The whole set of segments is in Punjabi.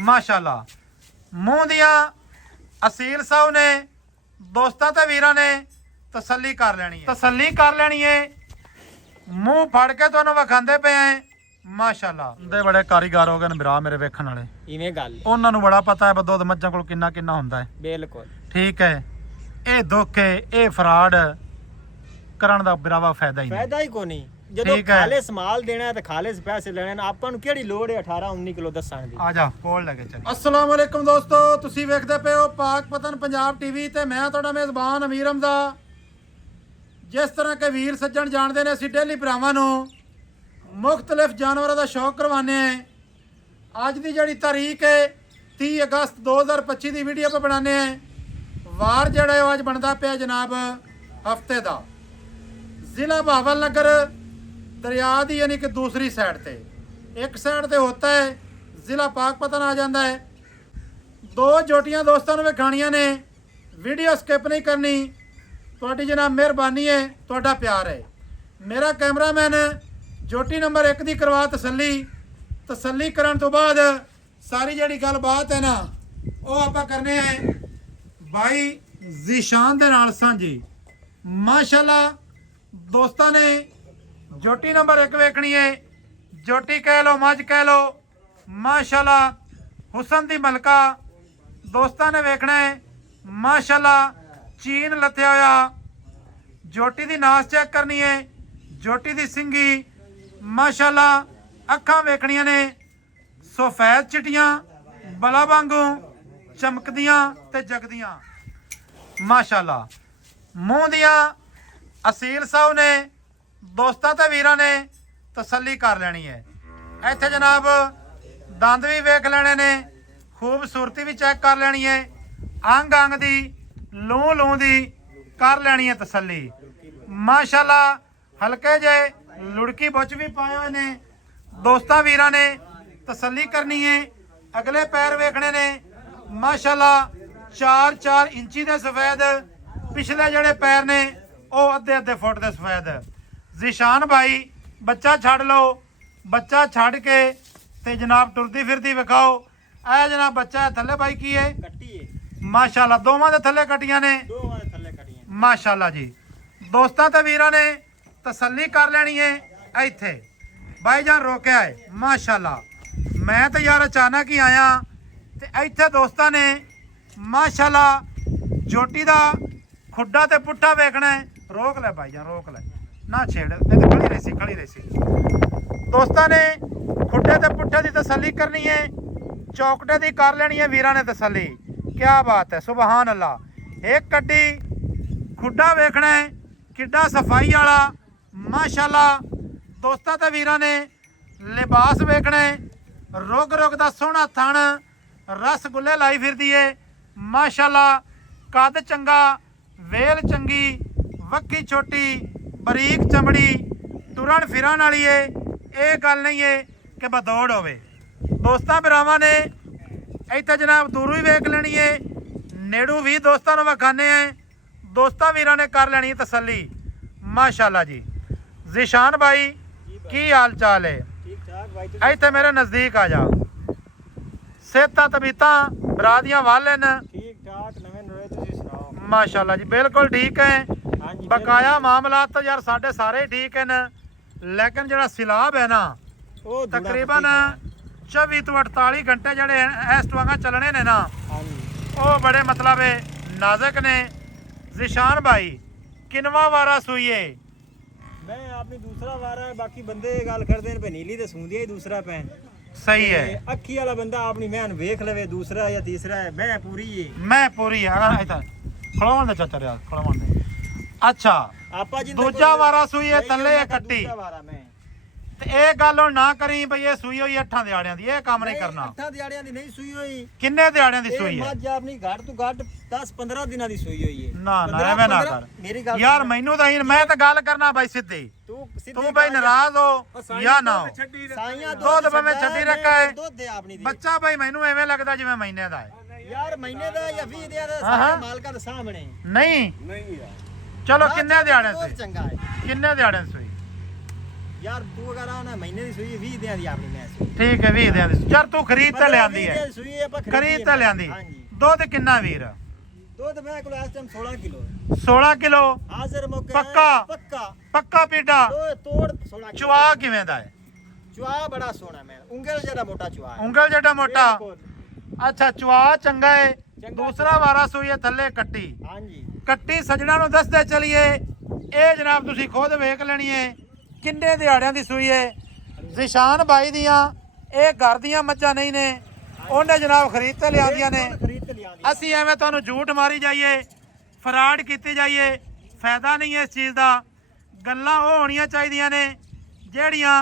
माशाल्लाह। मूँह दियां असील साहब ने दोस्तां ते वीरां ने तसल्ली कर लेनी है मूँह फड़ के तुहानूं विखांदे पे हैं माशाल्लाह। दे बड़े कारीगर हो गए भरा मेरे वेखण वाले इवें गल उन्हां नूं बड़ा पता है दुध मज्जां कोल किन्ना किन्ना हुंदा है। बिल्कुल ठीक है। ये धोखे ये फ्रॉड करन दा बिरावा फायदा ही कोनी। ਜਦੋਂ ਖਾਲੇ ਸਮਾਲ ਦੇਣਾ ਹੈ ਤੇ ਖਾਲੇ ਪੈਸੇ ਲੈਣੇ ਨੇ ਆਪਾਂ ਨੂੰ ਕਿਹੜੀ ਲੋੜ ਹੈ 18 19 ਕਿਲੋ ਦੱਸਣ ਦੀ। ਆ ਜਾ ਕੋਲ ਲੈ ਕੇ ਚੱਲ। अस्सलाम वालेकुम ਦੋਸਤੋ, ਤੁਸੀਂ ਵੇਖਦੇ ਪਏ ਹੋ ਪਾਕ ਪਤਨ ਪੰਜਾਬ ਟੀਵੀ ਤੇ ਮੈਂ ਤੁਹਾਡਾ ਮੇਜ਼ਬਾਨ ਅਮੀਰ ਹਮਜ਼ਾ। ਜਿਸ ਤਰ੍ਹਾਂ ਕਿ ਵੀਰ ਸੱਜਣ ਜਾਣਦੇ ਨੇ ਅਸੀਂ ਡੇਲੀ ਭਰਾਵਾਂ ਨੂੰ ਮੁxtਲਿਫ ਜਾਨਵਰਾਂ ਦਾ ਸ਼ੌਕ ਕਰਵਾਉਂਦੇ ਹਾਂ। ਅੱਜ ਦੀ ਜਿਹੜੀ ਤਾਰੀਖ ਹੈ 30 ਅਗਸਤ 2025 ਦੀ ਵੀਡੀਓ ਆਪਾਂ ਬਣਾਉਂਦੇ ਹਾਂ। ਵਾਰ ਜਿਹੜਾ ਹੈ ਅੱਜ ਬਣਦਾ ਪਿਆ ਜਨਾਬ ਹਫਤੇ ਦਾ। ਜ਼ਿਲ੍ਹਾ ਬਹਾਵਲ ਨਗਰ दरिया की यानी कि दूसरी साइड पे एक साइड पे होता है जिला पाकपतन आ जाता है। दो जोटियां दोस्तों ने विखाणियां ने वीडियो स्किप नहीं करनी। थोड़ी जनाब मेहरबानी है, थोड़ा प्यार है। मेरा कैमरामैन जोटी नंबर 1 की करवा तसल्ली करन तो बाद सारी जी गलबात है ना वो आप करने हैं भाई जीशान दे नाल सांझी। माशाल्लाह दोस्तों ने जोटी नंबर 1 वेखनी है। जोटी कह लो मझ कह लो माशाल्लाह हुसन दी मलका दोस्तां ने वेखना है। माशाल्लाह चीन लथया होया जोटी दी नास चेक करनी है। जोटी दी सिंगी माशाल्लाह अखां वेखणियां ने सफेद चिटियां बला वांगू चमकदियां ते जगदियां माशाल्लाह। मूँह दियां असील साहब ने दोस्तां ते वीरां ने तसल्ली कर लेनी है। इत्थे जनाब दंद भी वेख लेने ने, खूबसूरती भी चेक कर लेनी है, अंग अंग दी लूं दी कर लेनी है तसल्ली। माशाल्लाह हल्के जे लुड़की बुच भी पाए हुए ने दोस्तां वीरां ने तसल्ली करनी है। अगले पैर वेखने ने माशाल्लाह 4-4 इंची दे सफेद, पिछले जड़े पैर ने वो अद्धे फुट दे सफेद। जीशान भाई बच्चा छड़ लो, बच्चा छड़ के ते जनाब टुरदी फिरदी विखाओ। ए जनाब बच्चा थले भाई की है कट्टी है माशाल्लाह दोवां दे थले कट्टियां ने माशाल्लाह जी। दोस्तां ते वीरां ने तसल्ली कर लेनी है। इत्थे भाईजान रोके आए माशाल्लाह। मैं तो यार अचानक ही आया ते इत्थे दोस्तां ने माशाल्लाह जोटी दा खुड्डा ते पुट्ठा वेखना है। रोक ले भाईजान रोक ले ना छेड़, खड़ी रही दोस्तों ने खुड्डे ते पुट्ठे की तसल्ली करनी है। चौकटे की कर लेनी है वीरां ने तसल्ली। क्या बात है सुबहान अल्लाह। एक कड्डी खुड्डा वेखना है किड्डा सफाई वाला माशाल्लाह। दोस्तों ते वीरां ने लिबास वेखना है। रुग दा सोहना थण रसगुल्ले लाई फिरदी है माशाल्लाह। कद चंगा, वेल चंगी, वक्की छोटी, बरीक चमड़ी, तुरन फिरन वाली है। ये गल नहीं है कि बदौड़ होवे। दोस्तां भरावां ने इत्थे जनाब दूरों ही वेख लेनी है, नेड़ू भी दोस्तां नूं विखाने हैं। दोस्तां वीरां ने कर लेनी तसल्ली माशाल्लाह जी। जीशान भाई की हाल चाल है? इत्थे मेरे नज़दीक आ जा। सेहतां तबीयतां भरा दियां वाले न माशाल्लाह जी बिल्कुल ठीक है। बकाया मामला तो यार साढ़े सारे ठीक है न, लेकिन जरा सिलाब है ना तकरीबन 24 तो 48 घंटे जड़े इस वांगा चलने ने ना वो बड़े मतलब नाजुक ने। जीशान भाई किनवा वारा सूई है? मैं अपनी दूसरा वारा है, बाकी बंदे गल करते हैं नीली तो सूंदी है दूसरा पैन सही है। अखी वाला बंदा अपनी मैन वेख लवे दूसरा या तीसरा है। मैं पूरी है खड़ोवन दे चाचा यार खड़ोवन दे। अच्छा दूजा वारा सूई है थल्ले कट्टी ते ए गल हुण ना करी भई ये सूई होई 8 दिहाड़ियां दी। ये काम नहीं करना। 8 दिहाड़ियां दी नहीं सूई होई। किन्ने दिहाड़ियां दी सूई है? मज अपनी घट तो घट 10-15 दिनां दी सूई होई है। ना ना एवें ना कर मेरी गल यार मैनू तो मैं तो गल करना भाई सीधी। तू भाई नाराज हो या ना हो दूध भावें छड्डी रखा है बच्चा भाई मैनू एवें लगदा जिवें महीने दा है यार। महीने दा या 20 दिहाड़े दा सारे मालकां दे सामने नहीं। चलो किन्ने दिहाड़े से किन्ने दिहाड़े से ਯਾਰ ਤੂੰ ਅਗਰ ਆ ਨਾ ਮਹੀਨੇ ਦੀ ਸੂਈ 20 ਦਿਨਾਂ ਦੀ ਆਪਣੀ ਮੈਚ ਠੀਕ ਹੈ 20 ਦਿਨਾਂ ਦੀ ਯਾਰ ਤੂੰ ਖਰੀਦ ਤਾਂ ਲਿਆਂਦੀ ਹੈ ਸੂਈ ਆਪਾਂ ਖਰੀਦ ਤਾਂ ਲਿਆਂਦੀ ਹਾਂਜੀ ਦੁੱਧ ਕਿੰਨਾ ਵੀਰ ਦੁੱਧ ਮੈਂ ਕੋਲ ਇਸ ਟਾਈਮ 16 ਕਿਲੋ 16 ਕਿਲੋ ਹਾਜ਼ਰ ਮੌਕੇ ਪੱਕਾ ਪੱਕਾ ਪੱਕਾ ਪੀਡਾ ਤੋੜ 16 ਕਿਲੋ ਚੁਆ ਕਿਵੇਂ ਦਾ ਹੈ ਚੁਆ ਬੜਾ ਸੋਹਣਾ ਮੈਂ ਉਂਗਲ ਜਿਹੜਾ ਮੋਟਾ ਚੁਆ ਹੈ ਉਂਗਲ ਜਿਹੜਾ ਮੋਟਾ ਬਿਲਕੁਲ। ਅੱਛਾ ਚੁਆ ਚੰਗਾ ਹੈ ਚੰਗਾ ਦੂਸਰਾ ਵਾਰਾ ਸੂਈ ਹੈ ਥੱਲੇ ਕੱਟੀ ਹਾਂਜੀ ਕੱਟੀ ਸੱਜਣਾ ਨੂੰ ਦੱਸਦੇ ਚਲੀਏ ਇਹ ਜਨਾਬ ਤੁਸੀਂ ਖੁਦ ਵੇਖ ਲੈਣੀ ਹੈ ਕਿੰਨੇ ਦਿਹਾੜਿਆਂ ਦੀ ਸੂਈ ਹੈ ਜ਼ਿਸ਼ਾਨ ਬਾਈ ਦੀਆਂ ਇਹ ਘਰ ਦੀਆਂ ਮੱਝਾਂ ਨਹੀਂ ਨੇ ਉਹਨੇ ਜਨਾਬ ਖਰੀਦ ਤੇ ਲਿਆਂਦੀਆਂ ਨੇ ਖਰੀਦ ਤੇ ਲਿਆਂਦੀ ਅਸੀਂ ਐਵੇਂ ਤੁਹਾਨੂੰ ਝੂਠ ਮਾਰੀ ਜਾਈਏ ਫਰਾਡ ਕੀਤੀ ਜਾਈਏ ਫਾਇਦਾ ਨਹੀਂ ਹੈ ਇਸ ਚੀਜ਼ ਦਾ ਗੱਲਾਂ ਉਹ ਹੋਣੀਆਂ ਚਾਹੀਦੀਆਂ ਨੇ ਜਿਹੜੀਆਂ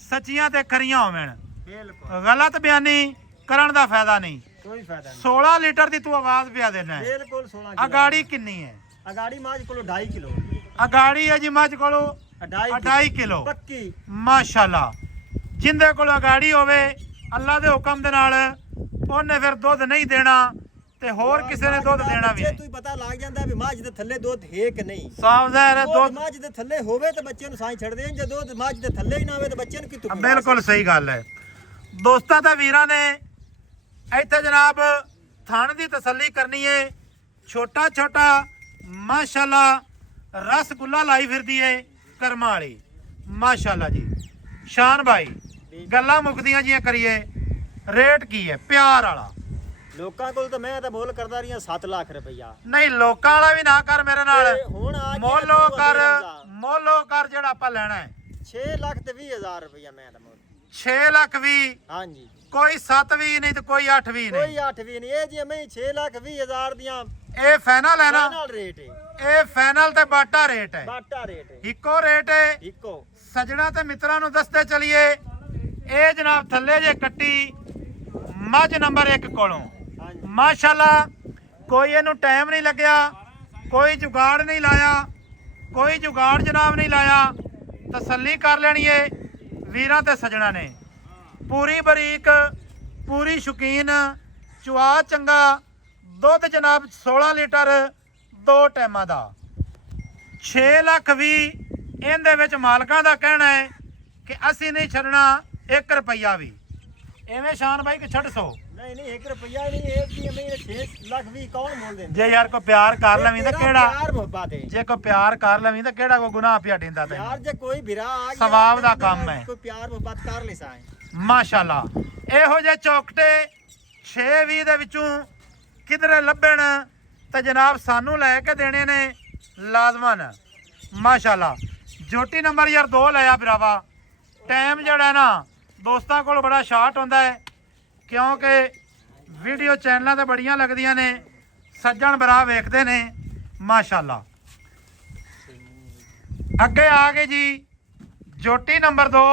ਸੱਚੀਆਂ ਤੇ ਖਰੀਆਂ ਹੋਵਣ ਬਿਲਕੁਲ ਗਲਤ ਬਿਆਨੀ ਕਰਨ ਦਾ ਫਾਇਦਾ ਨਹੀਂ ਕੋਈ ਫਾਇਦਾ ਨਹੀਂ 16 ਲੀਟਰ ਦੀ ਤੂੰ ਆਵਾਜ਼ ਪਿਆ ਦੇਣਾ ਹੈ ਬਿਲਕੁਲ 16 ਕਿਲੋ ਅਗਾੜੀ ਕਿੰਨੀ ਹੈ ਅਗਾੜੀ ਮਾਝ ਕੋਲ 2.5 ਕਿਲੋ ਅਗਾੜੀ ਹੈ ਜੀ ਮੱਝ ਕੋਲੋਂ 2.5 ਕਿਲੋ ਪੱਕੀ ਮਾਸ਼ਾਅੱਲਾ ਜਿੰਦੇ ਕੋਲ ਅਗਾੜੀ ਹੋਵੇ ਅੱਲਾ ਦੇ ਹੁਕਮ ਦੇ ਨਾਲ ਉਹਨੇ ਫਿਰ ਦੁੱਧ ਨਹੀਂ ਦੇਣਾ ਤੇ ਹੋਰ ਕਿਸੇ ਨੇ ਦੁੱਧ ਦੇਣਾ ਵੀ ਨਹੀਂ ਤੂੰ ਪਤਾ ਲੱਗ ਜਾਂਦਾ ਵੀ ਮਾਝ ਦੇ ਥੱਲੇ ਦੁੱਧ ਹੈ ਕਿ ਨਹੀਂ ਸਾਫ ਜ਼ਾਹਿਰ ਹੈ ਦੁੱਧ ਮਾਝ ਦੇ ਥੱਲੇ ਹੋਵੇ ਤਾਂ ਬੱਚੇ ਨੂੰ ਸਾਈ ਛੱਡਦੇ ਨੇ ਜੇ ਦੁੱਧ ਮਾਝ ਦੇ ਥੱਲੇ ਹੀ ਨਾ ਹੋਵੇ ਤਾਂ ਬੱਚੇ ਨੂੰ ਕਿੱਥੋਂ ਬਿਲਕੁਲ ਸਹੀ ਗੱਲ ਹੈ ਦੋਸਤਾਂ ਤੇ ਵੀਰਾਂ ਨੇ ਇੱਥੇ ਜਨਾਬ ਥਣ ਦੀ ਤਸੱਲੀ ਕਰਨੀ ਹੈ ਛੋਟਾ ਛੋਟਾ ਮਾਸ਼ਾਅੱਲਾ ਰਸਗੁੱਲਾ ਲਾਈ ਫਿਰਦੀ ਏ ਕਰਮਾਂ ਵਾਲੀ ਮਾਸ਼ਾਅੱਲਾ ਜੀ ਸ਼ਾਨ ਭਾਈ ਗੱਲਾਂ ਮੁੱਕਦੀਆਂ ਜੀਆਂ ਕਰੀਏ ਰੇਟ ਕੀ ਹੈ ਪਿਆਰ ਵਾਲਾ ਲੋਕਾਂ ਕੋਲ ਤਾਂ ਮੈਂ ਤਾਂ ਬੋਲ ਕਰਦਾ ਰਹੀਆਂ 7 ਲੱਖ ਰੁਪਈਆ ਨਹੀਂ ਲੋਕਾਂ ਵਾਲਾ ਵੀ ਨਾ ਕਰ ਮੇਰੇ ਨਾਲ ਤੇ ਹੁਣ ਆ ਕੇ ਮੋਲੋ ਤੂੰ ਕਰ ਅੱਗੇ ਜਾ। ਮੋਲੋ ਕਰ ਜਿਹੜਾ ਆਪਾਂ ਲੈਣਾ ਹੈ 6 ਲੱਖ ਤੇ 20,000 ਰੁਪਈਆ ਮੈਂ ਤਾਂ ਮੋਲ 6 ਲੱਖ ਵੀ ਹਾਂਜੀ ਕੋਈ 7 ਵੀ ਨਹੀਂ ਤੇ ਕੋਈ 8 ਵੀ ਨਹੀਂ ਕੋਈ 8 ਵੀ ਨਹੀਂ ਇਹ ਜੀ ਮੈਂ 6 ਲੱਖ 20,000 ਦੀਆਂ ਇਹ ਫਾਈਨਲ ਹੈ ਨਾ ਫਾਈਨਲ ਰੇਟ ਹੈ ਇਹ ਫਾਈਨਲ ਤੇ ਬਾਟਾ ਰੇਟ ਹੈ ਬਾਟਾ ਰੇਟ ਹੈ ਇੱਕੋ ਰੇਟ ਹੈ ਇੱਕੋ ਸਜਣਾ ਤੇ ਮਿੱਤਰਾਂ ਨੂੰ ਦੱਸਦੇ ਚਲੀਏ ਇਹ ਜਨਾਬ ਥੱਲੇ ਜੇ ਕੱਟੀ ਮੱਝ ਨੰਬਰ 1 ਕੋਲੋਂ ਹਾਂਜੀ ਮਾਸ਼ਾਅੱਲਾ ਕੋਈ ਇਹਨੂੰ ਟਾਈਮ ਨਹੀਂ ਲੱਗਿਆ ਕੋਈ ਜੁਗਾੜ ਨਹੀਂ ਲਾਇਆ ਕੋਈ ਜੁਗਾੜ ਜਨਾਬ ਨਹੀਂ ਲਾਇਆ ਤਸੱਲੀ ਕਰ ਲੈਣੀ ਏ ਵੀਰਾਂ ਤੇ ਸਜਣਾ ਨੇ ਪੂਰੀ ਬਰੀਕ ਪੂਰੀ ਸ਼ੌਕੀਨ ਚੁਆ ਚੰਗਾ ਦੁੱਧ ਜਨਾਬ 16 ਲੀਟਰ 2 ਟਾਈਮਾਂ ਦਾ 6 ਲੱਖ ਵੀ ਇਹਦੇ ਵਿੱਚ ਮਾਲਕਾਂ ਦਾ ਕਹਿਣਾ ਹੈ ਕਿ ਅਸੀਂ ਨਹੀਂ ਛੱਡਣਾ 1 ਰੁਪਈਆ ਵੀ ਐਵੇਂ ਸ਼ਾਨ ਭਾਈ ਕਿ ਛੱਡ ਸੋ ਨਹੀਂ ਨਹੀਂ 1 ਰੁਪਈਆ ਨਹੀਂ ਇਹ ਵੀ ਮੈਂ 6 ਲੱਖ ਵੀ ਕੌਣ ਮੋਲ ਦਿੰਦਾ ਜੇ ਯਾਰ ਕੋ ਪਿਆਰ ਕਰ ਲਵੀਂ ਤਾਂ ਕਿਹੜਾ ਪਿਆਰ ਮੁਹੱਬਤ ਹੈ ਜੇ ਕੋ ਪਿਆਰ ਕਰ ਲਵੀਂ ਤਾਂ ਕਿਹੜਾ ਕੋ ਗੁਨਾਹ ਪਿਆ ਦਿੰਦਾ ਤੈਨੂੰ ਯਾਰ ਜੇ ਕੋਈ ਵੀਰਾ ਆ ਗਿਆ ਸਵਾਬ ਦਾ ਕੰਮ ਹੈ ਕੋਈ ਪਿਆਰ ਮੁਹੱਬਤ ਕਰ ਲੈ ਸਾਂ ਮਾਸ਼ਾਅੱਲਾ ਇਹੋ ਜਿਹੇ ਚੌਕਟੇ 6-20 ਦੇ ਵਿੱਚੋਂ ਕਿਧਰੇ ਲੱਭਣ ਤਾਂ ਜਨਾਬ ਸਾਨੂੰ ਲੈ ਕੇ ਦੇਣੇ ਨੇ ਲਾਜ਼ਮਨ ਮਾਸ਼ਾਅੱਲਾ ਜੋਟੀ ਨੰਬਰ ਯਾਰ 2 ਲਿਆ ਭਰਾਵਾ ਟਾਈਮ ਜਿਹੜਾ ਨਾ ਦੋਸਤਾਂ ਕੋਲ ਬੜਾ ਸ਼ਾਰਟ ਹੁੰਦਾ ਹੈ ਕਿਉਂਕਿ ਵੀਡੀਓ ਚੈਨਲਾਂ ਤੇ ਬੜੀਆਂ ਲੱਗਦੀਆਂ ਨੇ ਸੱਜਣ ਭਰਾ ਵੇਖਦੇ ਨੇ ਮਾਸ਼ਾਅੱਲਾ ਅੱਗੇ ਆ ਗਏ ਜੀ ਜੋਟੀ ਨੰਬਰ 2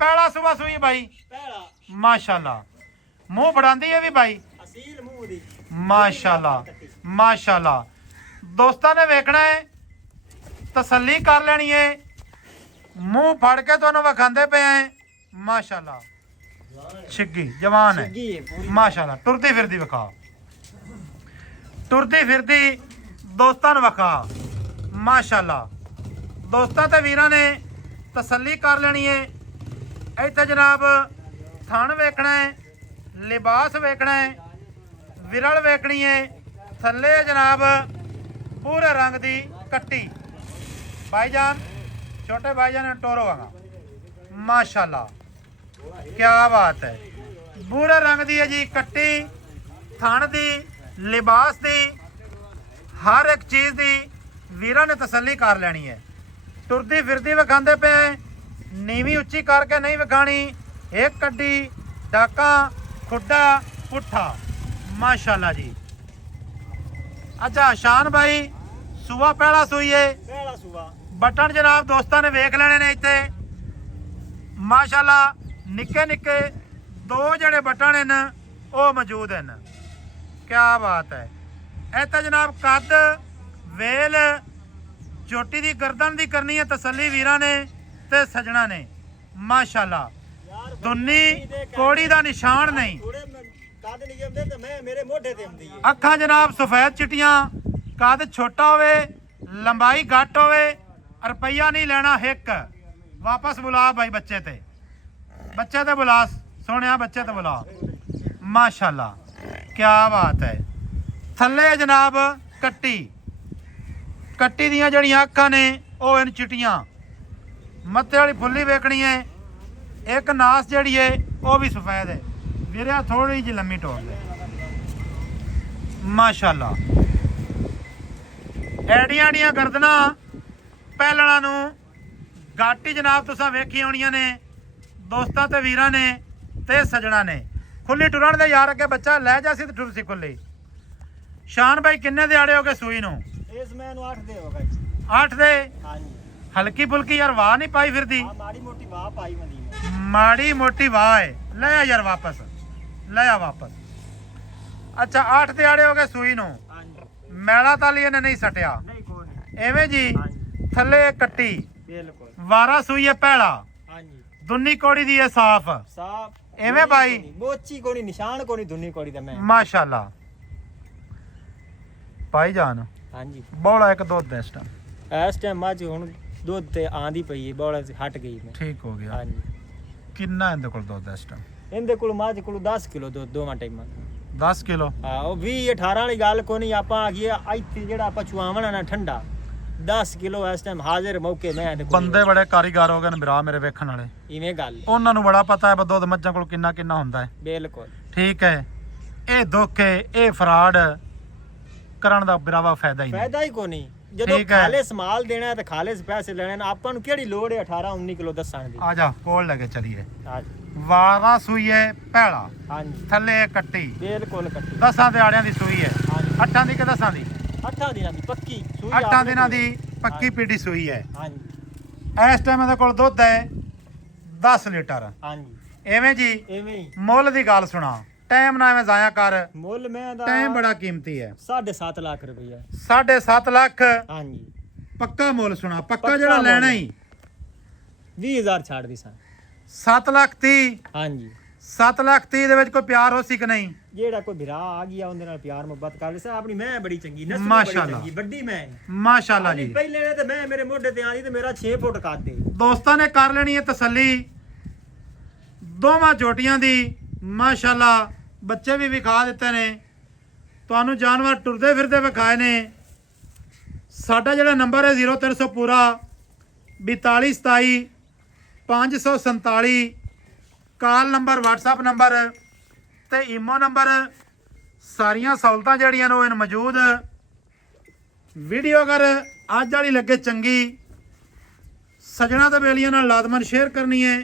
ਪਹਿਲਾ ਸੁਬਾ ਸੂਈ ਬਾਈ ਪਹਿਲਾ ਮਾਸ਼ਾਅੱਲਾ ਮੂੰਹ ਫੜਾਉਂਦੀ ਹੈ ਵੀ ਬਾਈ ਅਸੀਲ ਮੂੰਹ ਦੀ ਮਾਸ਼ਾਅੱਲਾ ਮਾਸ਼ਾਅੱਲਾ ਦੋਸਤਾਂ ਨੇ ਵੇਖਣਾ ਹੈ ਤਸੱਲੀ ਕਰ ਲੈਣੀ ਹੈ ਮੂੰਹ ਫੜ ਕੇ ਤੁਹਾਨੂੰ ਵਿਖਾਉਂਦੇ ਪਏ ਆ ਮਾਸ਼ਾਅੱਲਾ ਛਿੱਗੀ ਜਵਾਨ ਹੈ ਛਿੱਗੀ ਹੈ ਪੂਰੀ ਮਾਸ਼ਾਅੱਲਾ ਟੁਰਦੀ ਫਿਰਦੀ ਵਿਖਾ ਟੁਰਦੀ ਫਿਰਦੀ ਦੋਸਤਾਂ ਨੂੰ ਵਿਖਾ ਮਾਸ਼ਾਅੱਲਾ ਦੋਸਤਾਂ ਤੇ ਵੀਰਾਂ ਨੇ ਤਸੱਲੀ ਕਰ ਲੈਣੀ ਹੈ ਇੱਥੇ ਜਨਾਬ ਥਣ ਵੇਖਣਾ ਹੈ ਲਿਬਾਸ ਵੇਖਣਾ ਹੈ ਵਿਰਲ ਵੇਖਣੀ ਹੈ ਥੱਲੇ ਜਨਾਬ ਪੂਰੇ ਰੰਗ ਦੀ ਕੱਟੀ ਭਾਈਜਾਨ ਛੋਟੇ ਭਾਈਜਾਨ ਟੋਰੋ ਆਗਾ ਮਾਸ਼ਾਅੱਲਾ ਕੀ ਬਾਤ ਹੈ ਪੂਰੇ ਰੰਗ ਦੀ ਹੈ ਜੀ ਕੱਟੀ ਥਣ ਦੀ ਲਿਬਾਸ ਦੀ ਹਰ ਇੱਕ ਚੀਜ਼ ਦੀ ਵੀਰਾਂ ਨੇ ਤਸੱਲੀ ਕਰ ਲੈਣੀ ਹੈ ਟੁਰਦੀ ਫਿਰਦੀ ਵਿਖਾਉਂਦੇ ਪਏ ਨੀਵੀਂ ਉੱਚੀ ਕਰਕੇ ਨਹੀਂ ਵਿਖਾਣੀ ਇੱਕ ਕੱਡੀ ਡਾਕਾ ਖੁੱਡਾ ਪੁੱਠਾ ਮਾਸ਼ਾਅੱਲਾ ਜੀ ਅੱਛਾ ਸ਼ਾਨ ਭਾਈ ਸੂਆ ਪਹਿਲਾ ਸੂਈਏ ਪਹਿਲਾ ਸੂਆ ਬਟਨ ਜਨਾਬ ਦੋਸਤਾਂ ਨੇ ਵੇਖ ਲੈਣੇ ਨੇ ਇੱਥੇ ਮਾਸ਼ਾਅੱਲਾ ਨਿੱਕੇ ਨਿੱਕੇ 2 ਜਿਹੜੇ ਬਟਨ ਹਨ ਉਹ ਮੌਜੂਦ ਹਨ ਕੀ ਬਾਤ ਹੈ ਇੱਥੇ ਜਨਾਬ ਕੱਦ ਵੇਲ ਚੋਟੀ ਦੀ ਗਰਦਨ ਦੀ ਕਰਨੀ ਹੈ ਤਸੱਲੀ ਵੀਰਾਂ ਨੇ ਤੇ ਸਜਣਾ ਨੇ ਮਾਸ਼ਾਅੱਲਾ ਦੁੰਨੀ ਕੋੜੀ ਦਾ ਨਿਸ਼ਾਨ ਨਹੀਂ ਥੋੜੇ ਕਾਦ ਨਹੀਂ ਜਾਂਦੇ ਤੇ ਮੈਂ ਮੇਰੇ ਮੋਢੇ ਤੇ ਹੁੰਦੀ ਹੈ ਅੱਖਾਂ ਜਨਾਬ ਸਫੈਦ ਚਿੱਟੀਆਂ ਕੱਦ ਛੋਟਾ ਹੋਵੇ ਲੰਬਾਈ ਘੱਟ ਹੋਵੇ ਰੁਪਈਆ ਨਹੀਂ ਲੈਣਾ ਹਿੱਕ ਵਾਪਸ ਬੁਲਾ ਬਾਈ ਬੱਚੇ ਤੇ ਬੁਲਾ ਸੋਹਣਿਆ, ਬੱਚੇ ਤੇ ਬੁਲਾ। ਮਾਸ਼ਾਅੱਲਾ ਕੀ ਬਾਤ ਹੈ। ਥੱਲੇ ਜਨਾਬ ਕੱਟੀ ਦੀਆਂ ਜਿਹੜੀਆਂ ਅੱਖਾਂ ਨੇ ਉਹ ਹਨ ਚਿੱਟੀਆਂ, ਮੱਥੇ ਵਾਲੀ ਫੁੱਲੀ ਵੇਖਣੀ ਹੈ। ਇੱਕ ਨਾਸ ਜਿਹੜੀ ਹੈ ਉਹ ਵੀ ਸਫੈਦ ਹੈ। ਵੀਰਿਆ ਥੋੜੀ ਜਿਹੀ ਲੰਮੀ ਟੋਰ ਦੇ। ਮਾਸ਼ਾਅੱਲਾ ਐਡੀਆਂ ਗਰਦਨਾਂ ਪਹਿਲਣਾ ਨੂੰ ਗਾਟੀ ਜਨਾਬ ਤੁਸੀਂ ਵੇਖੀ ਹੋਣੀਆਂ ਨੇ ਦੋਸਤਾਂ ਤੇ ਵੀਰਾਂ ਨੇ ਤੇ ਸਜਣਾ ਨੇ। ਖੁੱਲੀ ਟੁਰਨ ਦੇ ਯਾਰ ਅੱਗੇ ਬੱਚਾ ਲੈ ਜਾ ਸੀ ਤੇ ਟੁਰ ਸੀ ਖੁੱਲੀ। ਸ਼ਾਨ ਭਾਈ ਕਿੰਨੇ ਦਿਹਾੜੇ ਹੋ ਗਏ ਸੂਈ ਨੂੰ? ਇਸ ਮੈਂ ਨੂੰ 8 ਦੇ ਹੋ ਗਏ। 8 ਦੇ? ਹਾਂਜੀ। ਹਲਕੀ ਫੁਲਕੀ ਯਾਰ ਵਾਹ ਨਹੀਂ ਪਾਈ ਫਿਰਦੀ? ਮਾੜੀ ਮੋਟੀ ਵਾਹ ਪਾਈ ਮਦੀ। ਮਾੜੀ ਮੋਟੀ ਵਾਹ ਹੈ। ਲੈ ਆ ਯਾਰ ਵਾਪਸ, ਲੈ ਆ ਵਾਪਸ। ਅੱਛਾ 8 ਦਿਹਾੜੇ ਹੋ ਗਏ ਸੂਈ ਨੂੰ। ਹਾਂਜੀ। ਮੈਲਾ ਤਾਲੀ ਇਹਨੇ ਨਹੀਂ ਸਟਿਆ? ਨਹੀਂ ਕੋਈ ਨਹੀਂ। ਐਵੇਂ ਜੀ ਹਾਂਜੀ। ਥੱਲੇ ਕੱਟੀ ਬਿਲਕੁਲ। ਵਾਰਾ ਸੂਈ ਹੈ ਪਹਿਲਾ। ਹਾਂਜੀ। ਦੁੰਨੀ ਕੋੜੀ ਦੀ ਹੈ ਸਾਫ ਐਵੇਂ ਬਾਈ? ਮੋਚੀ ਕੋਣੀ ਨਿਸ਼ਾਨ ਕੋਣੀ ਦੁੰਨੀ ਕੋੜੀ ਦਾ ਮੈਂ। ਮਾਸ਼ਾਅੱਲਾ ਭਾਈ ਜਾਨ। ਹਾਂਜੀ। ਬੋਲਾ ਇੱਕ ਦੁੱਧ ਇਸ ਟਾਈਮ? ਇਸ ਟਾਈਮ ਮੱਝ ਹੁਣ ਦੁੱਧ ਤੇ ਆਂਦੀ ਪਈ ਹੈ, ਬੋਲੇ ਹਟ ਗਈ ਮੈਂ। ਠੀਕ ਹੋ ਗਿਆ। ਹਾਂਜੀ। ਕਿੰਨਾ ਇਹਦੇ ਕੋਲ ਦੁੱਧ ਇਸ ਟਾਈਮ? ਇਹਦੇ ਕੋਲ ਮੱਝ ਕੋਲ 10 ਕਿਲੋ ਦੁੱਧ ਦੋਵਾਂ ਟਾਈਮਾਂ। 10 ਕਿਲੋ? ਹਾਂ ਉਹ 20 18 ਵਾਲੀ ਗੱਲ ਕੋਈ ਨਹੀਂ। ਆਪਾਂ ਆ ਗਏ ਇੱਥੇ ਜਿਹੜਾ ਆਪਾਂ ਚੁਆਵਣਾ ਨਾ ਠੰਡਾ 10 ਕਿਲੋ ਇਸ ਟਾਈਮ ਹਾਜ਼ਰ ਮੌਕੇ ਮੈਂ ਇਹਦੇ ਕੋਲ। ਬੰਦੇ ਬੜੇ ਕਾਰੀਗਰ ਹੋ ਗਏ ਨੇ ਵੀਰਾ ਮੇਰੇ ਵੇਖਣ ਵਾਲੇ। ਇਵੇਂ ਗੱਲ ਉਹਨਾਂ ਨੂੰ ਬੜਾ ਪਤਾ ਹੈ ਦੁੱਧ ਮੱਝਾਂ ਕੋਲ ਕਿੰਨਾ ਹੁੰਦਾ ਹੈ। ਬਿਲਕੁਲ ਠੀਕ ਹੈ। ਇਹ ਧੋਖੇ ਇਹ ਫਰਾਡ ਕਰਨ ਦਾ ਬਿਰਾਵਾ ਫਾਇਦਾ ਹੀ ਨਹੀਂ। ਫਾਇਦਾ ਹੀ ਕੋਈ ਨਹੀਂ। ਜਦੋਂ ਠੀਕ ਹੈ। ਖਾਲਿਸ ਮਾਲ ਦੇਣਾ ਹੈ ਤੇ ਖਾਲਿਸ ਪੈਸੇ ਲੈਣੇ ਨੇ। ਆਪਾਂ ਨੂੰ ਕਿਹੜੀ ਲੋੜ ਹੈ 18 19 ਕਿਲੋ ਦੱਸਣ ਦੀ? ਆ ਜਾ ਕੋਲ ਲੈ ਕੇ ਚਲੀਏ। ਹਾਂਜੀ। ਵਾਰਾ ਸੂਈ ਹੈ ਪਹਿਲਾ, ਹਾਂਜੀ। ਥੱਲੇ ਕੱਟੀ, ਬਿਲਕੁਲ ਕੱਟੀ। 10 ਦਿਹਾੜਿਆਂ ਦੀ ਸੂਈ ਹੈ। ਹਾਂਜੀ। 8 ਦੀ ਕਿ 10 ਦੀ? 8 ਦਿਨਾਂ ਦੀ ਪੱਕੀ ਸੂਈ। 8 ਦਿਨਾਂ ਦੀ ਪੱਕੀ ਪੀੜੀ ਸੂਈ ਹੈ। ਹਾਂਜੀ। ਇਸ ਟਾਈਮ ਇਹਦੇ ਕੋਲ ਦੁੱਧ ਹੈ 10 ਲੀਟਰ। ਹਾਂਜੀ। ਐਵੇਂ ਜੀ ਐਵੇਂ ਹੀ। ਮੁੱਲ ਦੀ ਗੱਲ ਸੁਣਾ, ਟਾਈਮ ਨਾ ਐਵੇਂ ਜ਼ਾਇਆ ਕਰ। ਮੁੱਲ ਮੈਂ ਦਾ ਟਾਈਮ ਬੜਾ ਕੀਮਤੀ ਹੈ। 7.5 ਲੱਖ ਰੁਪਈਆ। 7.5 ਲੱਖ ਹਾਂਜੀ। ਪੱਕਾ ਮੁੱਲ ਸੁਣਾ, ਪੱਕਾ ਪੱਕਾ ਜਿਹੜਾ ਲੈਣਾ ਮੁੱਲ। ਹੀ 20000 ਛੱਡ ਦੀ ਸਾਂ। 7 ਲੱਖ 30। ਹਾਂਜੀ। 7 ਲੱਖ 30 ਦੇ ਵਿੱਚ ਕੋਈ ਪਿਆਰ ਹੋ ਸੀ ਕਿ ਨਹੀਂ? ਜਿਹੜਾ ਕੋਈ ਭਰਾ ਆ ਗਿਆ ਉਹਦੇ ਨਾਲ ਪਿਆਰ ਮੁਹੱਬਤ ਕਰ ਲਿਆ। ਆਪਣੀ ਮੈਂ ਬੜੀ ਚੰਗੀ ਨਸਲ ਬੜੀ ਮਾਸ਼ਾਅੱਲਾ। ਚੰਗੀ ਵੱਡੀ ਮੈਂ। ਮਾਸ਼ਾਅੱਲਾ ਜੀ। ਪਹਿਲੇ ਨੇ ਤੇ ਮੈਂ ਮੇਰੇ ਮੋਢੇ ਤੇ ਆਂਦੀ ਤੇ ਮੇਰਾ 6 ਫੁੱਟ ਕੱਦ ਦੇ। ਦੋਸਤਾਂ ਨੇ ਕਰ ਲੈਣੀ ਹੈ ਤਸੱਲੀ ਦੋਵਾਂ ਝੋਟੀਆਂ ਦੀ। ਮਾਸ਼ਾਅੱਲਾ ਬੱਚੇ ਵੀ ਵਿਖਾ ਦਿੱਤੇ ਨੇ ਤੁਹਾਨੂੰ, ਜਾਨਵਰ ਟੁਰਦੇ ਫਿਰਦੇ ਵਿਖਾਏ ਨੇ। ਸਾਡਾ ਜਿਹੜਾ ਨੰਬਰ ਹੈ 0300 ਪੂਰਾ 4227 547 ਕਾਲ ਨੰਬਰ, WhatsApp ਨੰਬਰ ਤੇ ਈਮੋ ਨੰਬਰ। ਸਾਰੀਆਂ ਸਹੂਲਤਾਂ ਜਿਹੜੀਆਂ ਨੇ ਉਹ ਹਨ ਮੌਜੂਦ। ਵੀਡੀਓ ਅਗਰ ਅੱਜ ਵਾਲੀ ਲੱਗੇ ਚੰਗੀ, ਸਜਣਾ ਤੇ ਬੇਲੀਆਂ ਨਾਲ ਲਾਜ਼ਮਨ ਸ਼ੇਅਰ ਕਰਨੀ ਹੈ,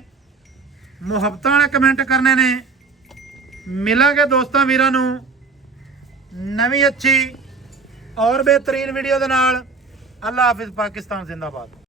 ਮੁਹੱਬਤਾਂ ਵਾਲੇ ਕਮੈਂਟ ਕਰਨੇ ਨੇ। ਮਿਲਾਂਗੇ ਦੋਸਤਾਂ ਵੀਰਾਂ ਨੂੰ ਨਵੀਂ ਅੱਛੀ ਔਰ ਬਿਹਤਰੀਨ ਵੀਡੀਓ ਦੇ ਨਾਲ। ਅੱਲਾ ਹਾਫਿਜ਼। ਪਾਕਿਸਤਾਨ ਜ਼ਿੰਦਾਬਾਦ।